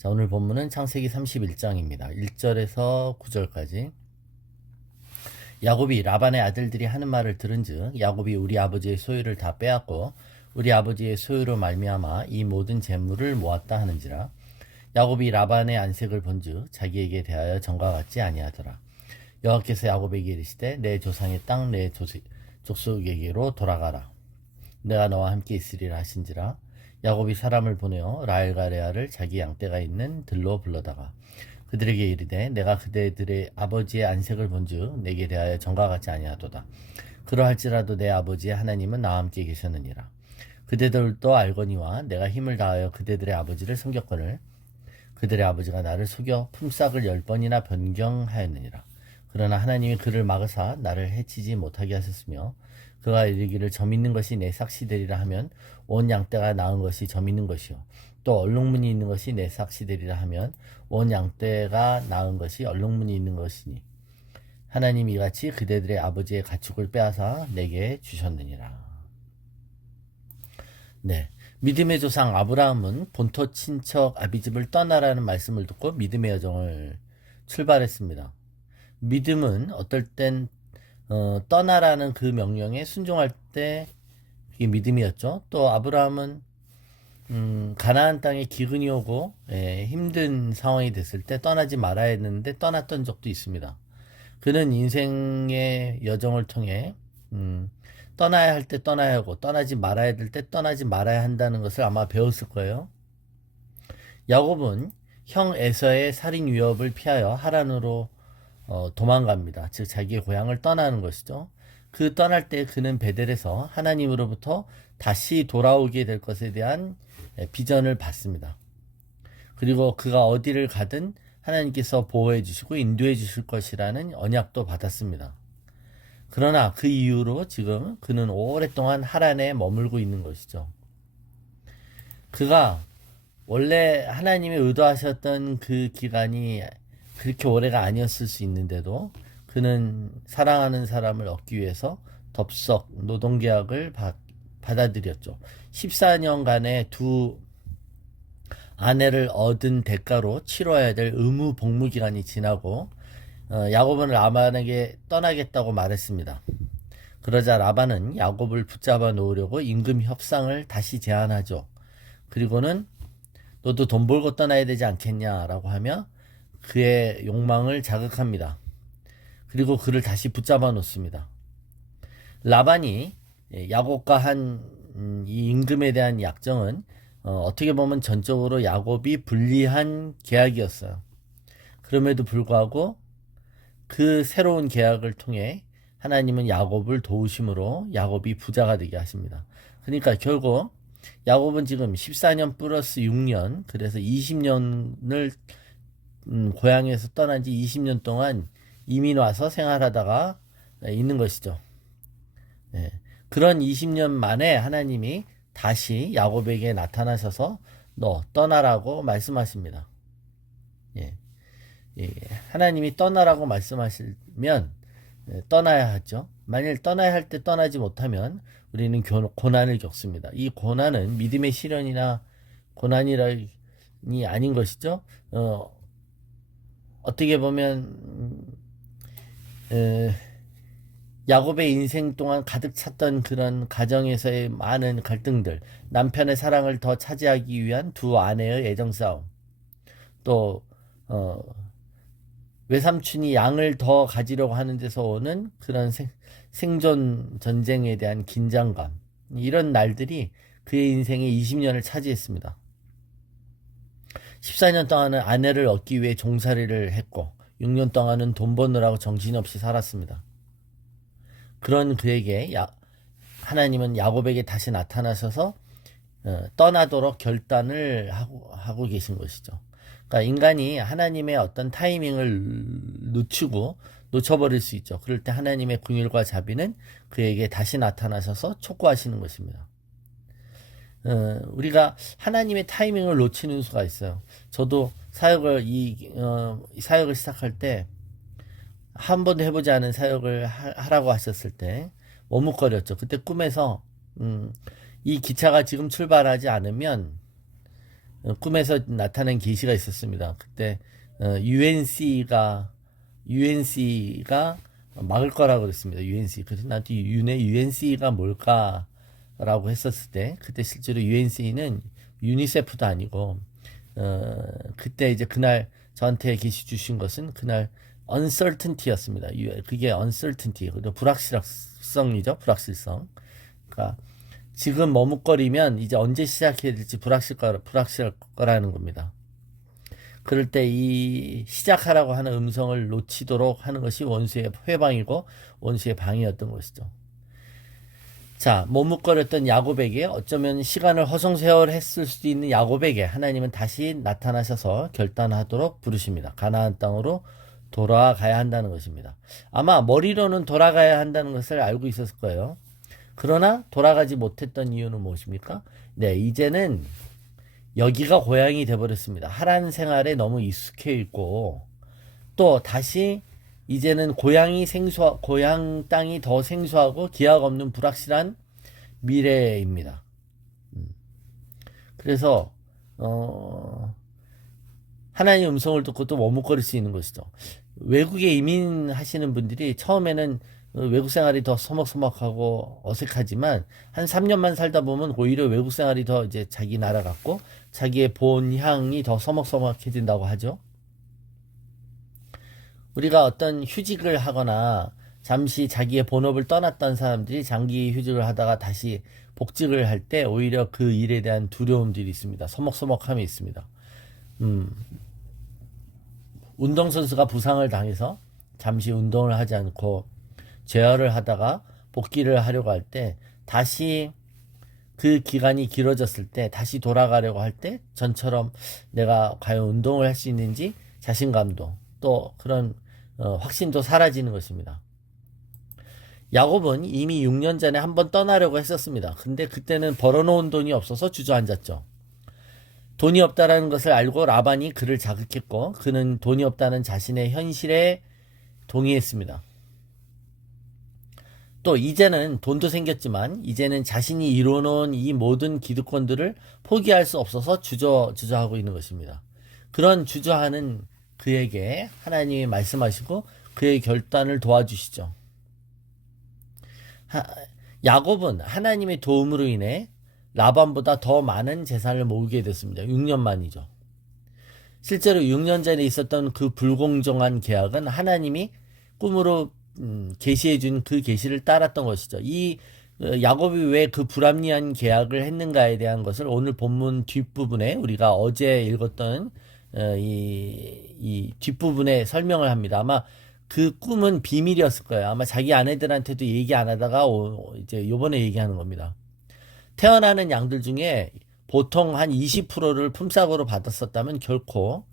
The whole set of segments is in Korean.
자, 오늘 본문은 창세기 31장입니다. 1절에서 9절까지. 야곱이 라반의 아들들이 하는 말을 들은즉 야곱이 우리 아버지의 소유를 다 빼앗고 우리 아버지의 소유로 말미암아 이 모든 재물을 모았다 하는지라. 야곱이 라반의 안색을 본즉 자기에게 대하여 전과 같지 아니하더라. 여호와께서 야곱에게 이르시되 내 조상의 땅 내 족속에게로 돌아가라. 내가 너와 함께 있으리라 하신지라. 야곱이 사람을 보내어 라헬과 레아를 자기 양떼가 있는 들로 불러다가 그들에게 이르되 내가 그대들의 아버지의 안색을 본즉 내게 대하여 전과 같지 아니하도다. 그러할지라도 내 아버지의 하나님은 나와 함께 계셨느니라. 그대들도 알거니와 내가 힘을 다하여 그대들의 아버지를 섬겼거늘 그들의 아버지가 나를 속여 품삯을 10번이나 변경하였느니라. 그러나 하나님이 그를 막으사 나를 해치지 못하게 하셨으며 그가 이르기를 점 있는 것이 내 삭시 되리라 하면 온 양떼가 낳은 것이 점 있는 것이요 또 얼룩무늬 있는 것이 내 삭시 되리라 하면 온 양떼가 낳은 것이 얼룩무늬 있는 것이니 하나님이 이같이 그대들의 아버지의 가축을 빼앗아 내게 주셨느니라. 네, 믿음의 조상 아브라함은 본토 친척 아비집을 떠나라는 말씀을 듣고 믿음의 여정을 출발했습니다. 믿음은 어떨 땐 떠나라는 그 명령에 순종할 때 그게 믿음이었죠. 또 아브라함은 가나안 땅에 기근이 오고 힘든 상황이 됐을 때 떠나지 말아야 했는데 떠났던 적도 있습니다. 그는 인생의 여정을 통해 떠나야 할 때 떠나야 하고 떠나지 말아야 될 때 떠나지 말아야 한다는 것을 아마 배웠을 거예요. 야곱은 형 에서의 살인 위협을 피하여 하란으로 도망갑니다. 즉 자기의 고향을 떠나는 것이죠. 그 떠날 때 그는 베델에서 하나님으로부터 다시 돌아오게 될 것에 대한 비전을 받습니다. 그리고 그가 어디를 가든 하나님께서 보호해 주시고 인도해 주실 것이라는 언약도 받았습니다. 그러나 그 이후로 지금 그는 오랫동안 하란에 머물고 있는 것이죠. 그가 원래 하나님이 의도하셨던 그 기간이 그렇게 오래가 아니었을 수 있는데도 그는 사랑하는 사람을 얻기 위해서 덥석 노동계약을 받아들였죠. 14년간의 두 아내를 얻은 대가로 치러야 될 의무 복무 기간이 지나고 야곱은 라반에게 떠나겠다고 말했습니다. 그러자 라반은 야곱을 붙잡아 놓으려고 임금 협상을 다시 제안하죠. 그리고는 너도 돈 벌고 떠나야 되지 않겠냐라고 하며 그의 욕망을 자극합니다. 그리고 그를 다시 붙잡아 놓습니다. 라반이 야곱과 한 이 임금에 대한 약정은 어떻게 보면 전적으로 야곱이 불리한 계약이었어요. 그럼에도 불구하고 그 새로운 계약을 통해 하나님은 야곱을 도우심으로 야곱이 부자가 되게 하십니다. 그러니까 결국 야곱은 지금 14년 플러스 6년 그래서 20년을 고향에서 떠난 지 20년 동안 이민 와서 생활하다가 있는 것이죠. 네. 그런 20년 만에 하나님이 다시 야곱에게 나타나셔서 너 떠나라고 말씀하십니다. 예. 예. 하나님이 떠나라고 말씀하시면 떠나야 하죠. 만일 떠나야 할 때 떠나지 못하면 우리는 고난을 겪습니다. 이 고난은 믿음의 시련이나 고난이 아닌 것이죠. 어떻게 보면 야곱의 인생 동안 가득 찼던 그런 가정에서의 많은 갈등들, 남편의 사랑을 더 차지하기 위한 두 아내의 애정 싸움, 또 외삼촌이 양을 더 가지려고 하는 데서 오는 그런 생존 전쟁에 대한 긴장감, 이런 날들이 그의 인생의 20년을 차지했습니다. 14년 동안은 아내를 얻기 위해 종살이를 했고 6년 동안은 돈 버느라고 정신없이 살았습니다. 그런 그에게 하나님은 야곱에게 다시 나타나셔서 떠나도록 결단을 하고 계신 것이죠. 그러니까 인간이 하나님의 어떤 타이밍을 놓쳐버릴 수 있죠. 그럴 때 하나님의 긍휼과 자비는 그에게 다시 나타나셔서 촉구하시는 것입니다. 우리가 하나님의 타이밍을 놓치는 수가 있어요. 저도 사역을 시작할 때 한 번도 해보지 않은 사역을 하라고 하셨을 때 머뭇거렸죠. 그때 꿈에서 이 기차가 지금 출발하지 않으면 꿈에서 나타난 계시가 있었습니다. 그때 UNC가 막을 거라고 그랬습니다. UNC. 그래서 나한테 UNC가 뭘까라고 했었을 때, 그때 실제로 UNC는 유니세프도 아니고, 그때 이제 그날 저한테 계시 주신 것은 그날 uncertainty였습니다. 그게 uncertainty, 불확실성이죠. 불확실성. 그러니까 지금 머뭇거리면 이제 언제 시작해야 될지 불확실할 거라는 겁니다. 그럴 때 이 시작하라고 하는 음성을 놓치도록 하는 것이 원수의 회방이고 원수의 방해였던 것이죠. 자, 머뭇거렸던 야곱에게, 어쩌면 시간을 허송세월했을 수도 있는 야곱에게 하나님은 다시 나타나셔서 결단하도록 부르십니다. 가나안 땅으로 돌아가야 한다는 것입니다. 아마 머리로는 돌아가야 한다는 것을 알고 있었을 거예요. 그러나 돌아가지 못했던 이유는 무엇입니까? 네, 이제는 여기가 고향이 되어버렸습니다. 하란 생활에 너무 익숙해 있고, 또 다시 이제는 고향 땅이 더 생소하고 기약 없는 불확실한 미래입니다. 그래서 하나님의 음성을 듣고 또 머뭇거릴 수 있는 것이죠. 외국에 이민하시는 분들이 처음에는 외국 생활이 더 서먹서먹하고 어색하지만 한 3년만 살다 보면 오히려 외국 생활이 더 이제 자기 나라 같고 자기의 본향이 더 서먹서먹해진다고 하죠. 우리가 어떤 휴직을 하거나 잠시 자기의 본업을 떠났던 사람들이 장기 휴직을 하다가 다시 복직을 할 때 오히려 그 일에 대한 두려움들이 있습니다. 서먹서먹함이 있습니다. 운동선수가 부상을 당해서 잠시 운동을 하지 않고 재활을 하다가 복귀를 하려고 할 때 다시 그 기간이 길어졌을 때 다시 돌아가려고 할 때 전처럼 내가 과연 운동을 할 수 있는지 자신감도 또 그런 확신도 사라지는 것입니다. 야곱은 이미 6년 전에 한번 떠나려고 했었습니다. 근데 그때는 벌어놓은 돈이 없어서 주저앉았죠. 돈이 없다라는 것을 알고 라반이 그를 자극했고 그는 돈이 없다는 자신의 현실에 동의했습니다. 또 이제는 돈도 생겼지만 이제는 자신이 이뤄놓은 이 모든 기득권들을 포기할 수 없어서 주저하고 있는 것입니다. 그런 주저하는 그에게 하나님이 말씀하시고 그의 결단을 도와주시죠. 야곱은 하나님의 도움으로 인해 라반보다 더 많은 재산을 모으게 됐습니다. 6년 만이죠. 실제로 6년 전에 있었던 그 불공정한 계약은 하나님이 꿈으로 계시해 준 그 계시를 따랐던 것이죠. 이 야곱이 왜 그 불합리한 계약을 했는가에 대한 것을 오늘 본문 뒷부분에 우리가 어제 읽었던 이 뒷부분에 설명을 합니다. 아마 그 꿈은 비밀이었을 거예요. 아마 자기 아내들한테도 얘기 안 하다가 이제 요번에 얘기하는 겁니다. 태어나는 양들 중에 보통 한 20%를 품삯으로 받았었다면 결코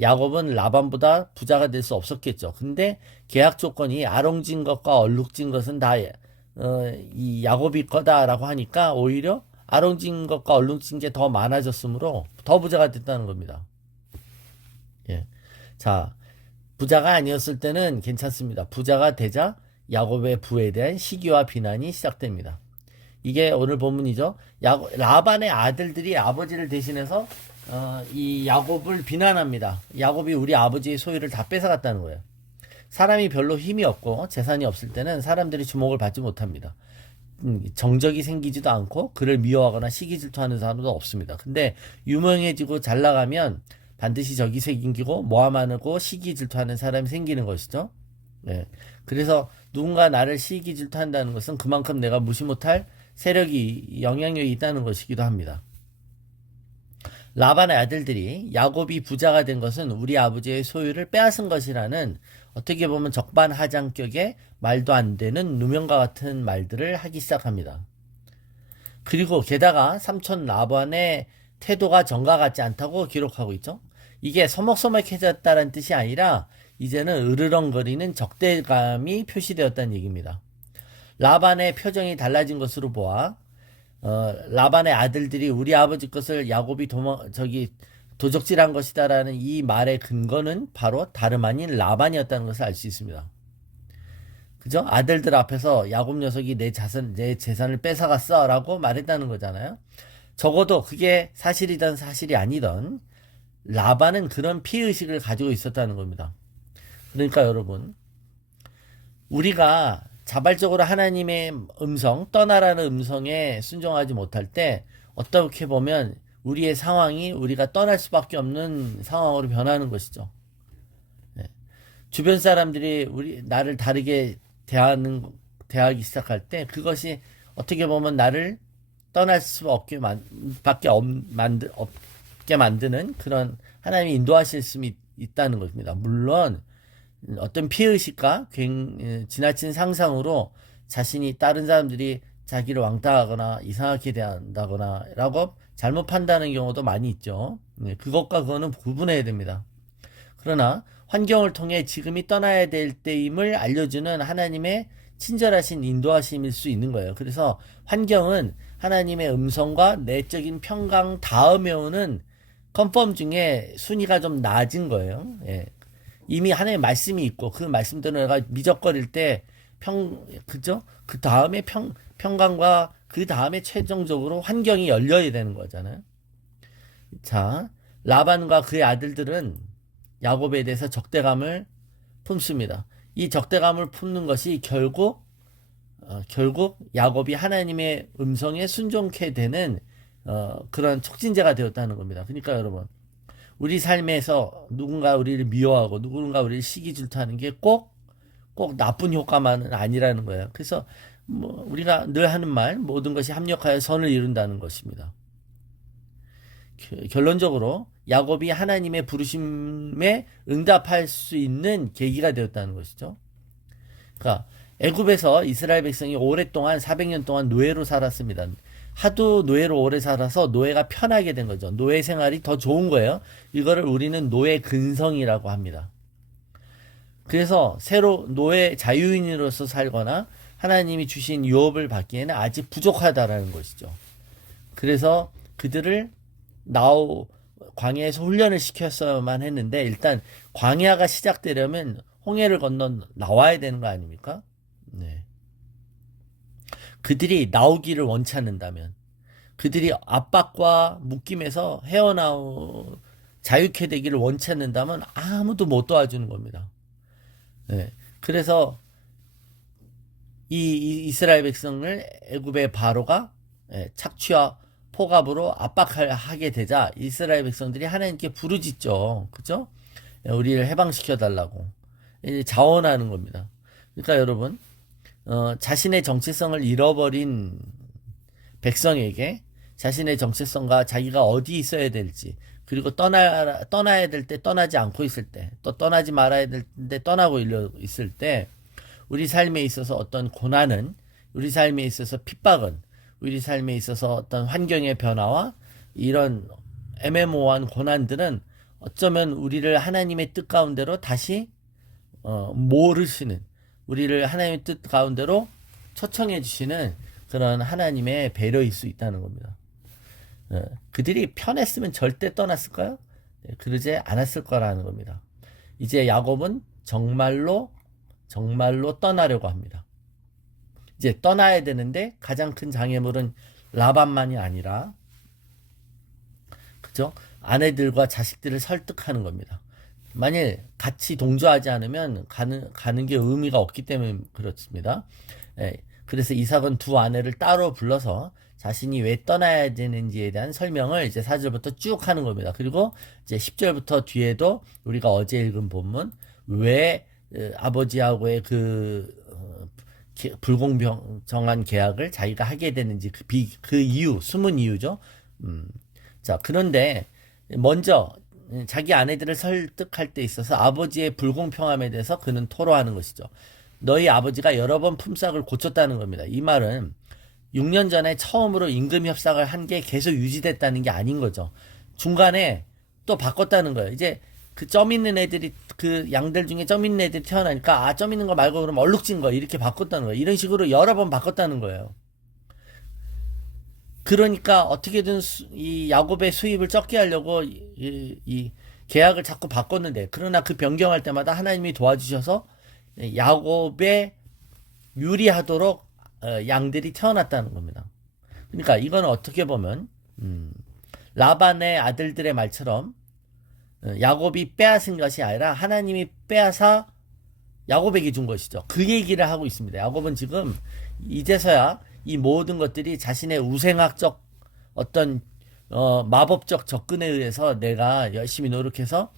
야곱은 라반보다 부자가 될 수 없었겠죠. 근데 계약 조건이 아롱진 것과 얼룩진 것은 다 이 야곱이 거다라고 하니까 오히려 아롱진 것과 얼룩진 게 더 많아졌으므로 더 부자가 됐다는 겁니다. 예. 자, 부자가 아니었을 때는 괜찮습니다. 부자가 되자 야곱의 부에 대한 시기와 비난이 시작됩니다. 이게 오늘 본문이죠. 라반의 아들들이 아버지를 대신해서 이 야곱을 비난합니다. 야곱이 우리 아버지의 소유를 다 뺏어갔다는 거예요. 사람이 별로 힘이 없고 재산이 없을 때는 사람들이 주목을 받지 못합니다. 정적이 생기지도 않고 그를 미워하거나 시기 질투하는 사람도 없습니다. 근데 유명해지고 잘 나가면 반드시 적이 생기고 모함하고 시기 질투하는 사람이 생기는 것이죠. 네. 그래서 누군가 나를 시기 질투한다는 것은 그만큼 내가 무시 못할 세력이 영향력이 있다는 것이기도 합니다. 라반의 아들들이 야곱이 부자가 된 것은 우리 아버지의 소유를 빼앗은 것이라는 어떻게 보면 적반하장격의 말도 안 되는 누명과 같은 말들을 하기 시작합니다. 그리고 게다가 삼촌 라반의 태도가 정과 같지 않다고 기록하고 있죠. 이게 서먹서먹해졌다는 뜻이 아니라 이제는 으르렁거리는 적대감이 표시되었다는 얘기입니다. 라반의 표정이 달라진 것으로 보아 라반의 아들들이 우리 아버지 것을 야곱이 도적질한 것이다라는 이 말의 근거는 바로 다름 아닌 라반이었다는 것을 알 수 있습니다. 그죠? 아들들 앞에서 야곱 녀석이 내 재산을 뺏어갔어 라고 말했다는 거잖아요. 적어도 그게 사실이든 사실이 아니든 라반은 그런 피해의식을 가지고 있었다는 겁니다. 그러니까 여러분, 우리가 자발적으로 하나님의 음성, 떠나라는 음성에 순종하지 못할 때 어떻게 보면 우리의 상황이 우리가 떠날 수밖에 없는 상황으로 변하는 것이죠. 네. 주변 사람들이 나를 다르게 대하기 시작할 때 그것이 어떻게 보면 나를 떠날 수 없게 만드는 그런 하나님이 인도하실 수 있다는 것입니다. 물론 어떤 피해의식과 지나친 상상으로 자신이 다른 사람들이 자기를 왕따하거나 이상하게 대한다거나 라고 잘못 판단하는 경우도 많이 있죠. 그것과 그거는 구분해야 됩니다. 그러나 환경을 통해 지금이 떠나야 될 때임을 알려주는 하나님의 친절하신 인도하심일 수 있는 거예요. 그래서 환경은 하나님의 음성과 내적인 평강 다음에 오는 컨펌 중에 순위가 좀 낮은 거예요. 예. 이미 하나님의 말씀이 있고 그 말씀대로 내가 미적거릴 때 그죠? 그 다음에 평강과 그 다음에 최종적으로 환경이 열려야 되는 거잖아요. 자, 라반과 그의 아들들은 야곱에 대해서 적대감을 품습니다. 이 적대감을 품는 것이 결국 야곱이 하나님의 음성에 순종케 되는 그런 촉진제가 되었다는 겁니다. 그러니까 여러분, 우리 삶에서 누군가 우리를 미워하고 누군가 우리를 시기 질투하는 게 꼭 나쁜 효과만은 아니라는 거예요. 그래서 뭐 우리가 늘 하는 말, 모든 것이 합력하여 선을 이룬다는 것입니다. 결론적으로 야곱이 하나님의 부르심에 응답할 수 있는 계기가 되었다는 것이죠. 그러니까 애굽에서 이스라엘 백성이 오랫동안 400년 동안 노예로 살았습니다. 하도 노예로 오래 살아서 노예가 편하게 된 거죠. 노예 생활이 더 좋은 거예요. 이거를 우리는 노예 근성이라고 합니다. 그래서 새로 노예 자유인으로서 살거나 하나님이 주신 유업을 받기에는 아직 부족하다라는 것이죠. 그래서 그들을 광야에서 훈련을 시켰어야만 했는데 일단 광야가 시작되려면 홍해를 건너 나와야 되는 거 아닙니까? 네. 그들이 나오기를 원치 않는다면, 그들이 압박과 묶임에서 자유케 되기를 원치 않는다면 아무도 못 도와주는 겁니다. 네. 그래서 이 이스라엘 백성을 애굽의 바로가 착취와 포갑으로 압박하게 되자 이스라엘 백성들이 하나님께 부르짖죠. 그죠? 우리를 해방시켜 달라고 자원하는 겁니다. 그러니까 여러분, 자신의 정체성을 잃어버린 백성에게 자신의 정체성과 자기가 어디 있어야 될지, 그리고 떠나야 될 때 떠나지 않고 있을 때, 또 떠나지 말아야 될 때 떠나고 있을 때, 우리 삶에 있어서 어떤 고난은, 우리 삶에 있어서 핍박은, 우리 삶에 있어서 어떤 환경의 변화와 이런 애매모호한 고난들은 어쩌면 우리를 하나님의 뜻 가운데로 다시 모르시는, 우리를 하나님의 뜻 가운데로 초청해 주시는 그런 하나님의 배려일 수 있다는 겁니다. 그들이 편했으면 절대 떠났을까요? 그러지 않았을 거라는 겁니다. 이제 야곱은 정말로 떠나려고 합니다. 이제 떠나야 되는데 가장 큰 장애물은 라반만이 아니라, 그죠? 아내들과 자식들을 설득하는 겁니다. 만일 같이 동조하지 않으면 가는 게 의미가 없기 때문에 그렇습니다. 그래서 이삭은 두 아내를 따로 불러서 자신이 왜 떠나야 되는지에 대한 설명을 이제 4절부터 쭉 하는 겁니다. 그리고 이제 10절부터 뒤에도 우리가 어제 읽은 본문, 왜 아버지하고의 불공정한 계약을 자기가 하게 되는지 그 이유, 숨은 이유죠. 자, 그런데 먼저 자기 아내들을 설득할 때 있어서 아버지의 불공평함에 대해서 그는 토로하는 것이죠. 너희 아버지가 여러 번 품삯을 고쳤다는 겁니다. 이 말은 6년 전에 처음으로 임금 협상을 한 게 계속 유지됐다는 게 아닌 거죠. 중간에 또 바꿨다는 거예요. 이제 그 점 있는 애들이, 그 양들 중에 점 있는 애들이 태어나니까 점 있는 거 말고 그럼 얼룩진 거 이렇게 바꿨다는 거예요. 이런 식으로 여러 번 바꿨다는 거예요. 그러니까 어떻게든 이 야곱의 수입을 적게 하려고 이 계약을 자꾸 바꿨는데, 그러나 그 변경할 때마다 하나님이 도와주셔서 야곱에 유리하도록 양들이 태어났다는 겁니다. 그러니까 이건 어떻게 보면 라반의 아들들의 말처럼 야곱이 빼앗은 것이 아니라 하나님이 빼앗아 야곱에게 준 것이죠. 그 얘기를 하고 있습니다. 야곱은 지금 이제서야 이 모든 것들이 자신의 우생학적 어떤 마법적 접근에 의해서 내가 열심히 노력해서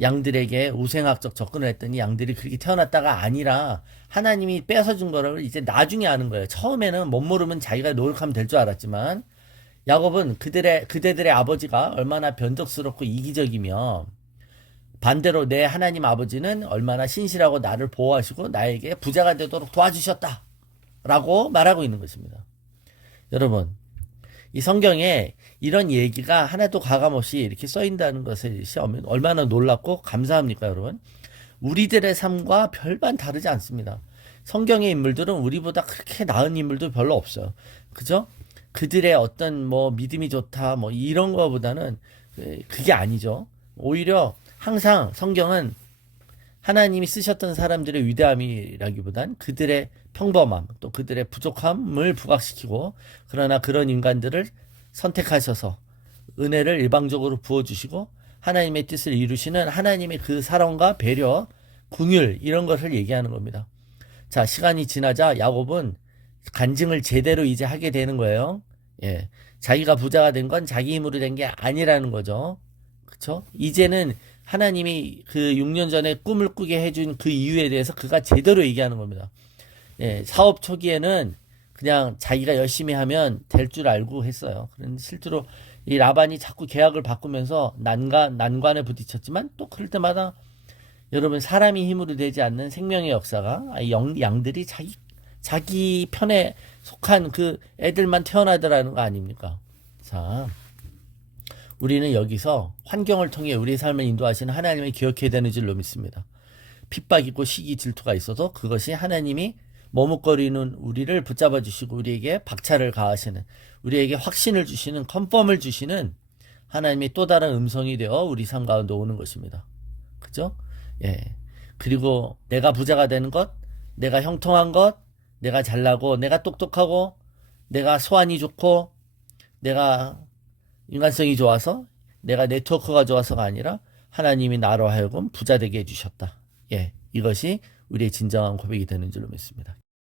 양들에게 우생학적 접근을 했더니 양들이 그렇게 태어났다가 아니라 하나님이 뺏어준 거를 이제 나중에 아는 거예요. 처음에는 못 모르면 자기가 노력하면 될 줄 알았지만 야곱은 그대들의 아버지가 얼마나 변덕스럽고 이기적이며 반대로 내 하나님 아버지는 얼마나 신실하고 나를 보호하시고 나에게 부자가 되도록 도와주셨다 라고 말하고 있는 것입니다. 여러분, 이 성경에 이런 얘기가 하나도 가감없이 이렇게 써있다는 것이 얼마나 놀랍고 감사합니까, 여러분? 우리들의 삶과 별반 다르지 않습니다. 성경의 인물들은 우리보다 그렇게 나은 인물도 별로 없어요. 그죠? 그들의 어떤 믿음이 좋다 이런 거보다는 그게 아니죠. 오히려 항상 성경은 하나님이 쓰셨던 사람들의 위대함이라기보단 그들의 평범함 또 그들의 부족함을 부각시키고 그러나 그런 인간들을 선택하셔서 은혜를 일방적으로 부어주시고 하나님의 뜻을 이루시는 하나님의 그 사랑과 배려, 긍휼 이런 것을 얘기하는 겁니다. 자, 시간이 지나자 야곱은 간증을 제대로 이제 하게 되는 거예요. 예, 자기가 부자가 된 건 자기 힘으로 된 게 아니라는 거죠. 그렇죠? 이제는 하나님이 그 6년 전에 꿈을 꾸게 해준 그 이유에 대해서 그가 제대로 얘기하는 겁니다. 예, 사업 초기에는 그냥 자기가 열심히 하면 될 줄 알고 했어요. 그런데 실제로 이 라반이 자꾸 계약을 바꾸면서 난관에 부딪혔지만 또 그럴 때마다 여러분 사람이 힘으로 되지 않는 생명의 역사가 양들이 자기 편에 속한 그 애들만 태어나더라는 거 아닙니까? 자, 우리는 여기서 환경을 통해 우리의 삶을 인도하시는 하나님을 기억해야 되는 줄로 믿습니다. 핍박이고 시기 질투가 있어도 그것이 하나님이 머뭇거리는 우리를 붙잡아 주시고 우리에게 박차를 가하시는 우리에게 확신을 주시는 컨펌을 주시는 하나님의 또 다른 음성이 되어 우리 삶 가운데 오는 것입니다. 그죠? 예. 그리고 내가 부자가 되는 것, 내가 형통한 것, 내가 잘나고 내가 똑똑하고 내가 소환이 좋고 내가 인간성이 좋아서 내가 네트워크가 좋아서가 아니라 하나님이 나로 하여금 부자 되게 해주셨다. 예, 이것이 우리의 진정한 고백이 되는 줄로 믿습니다.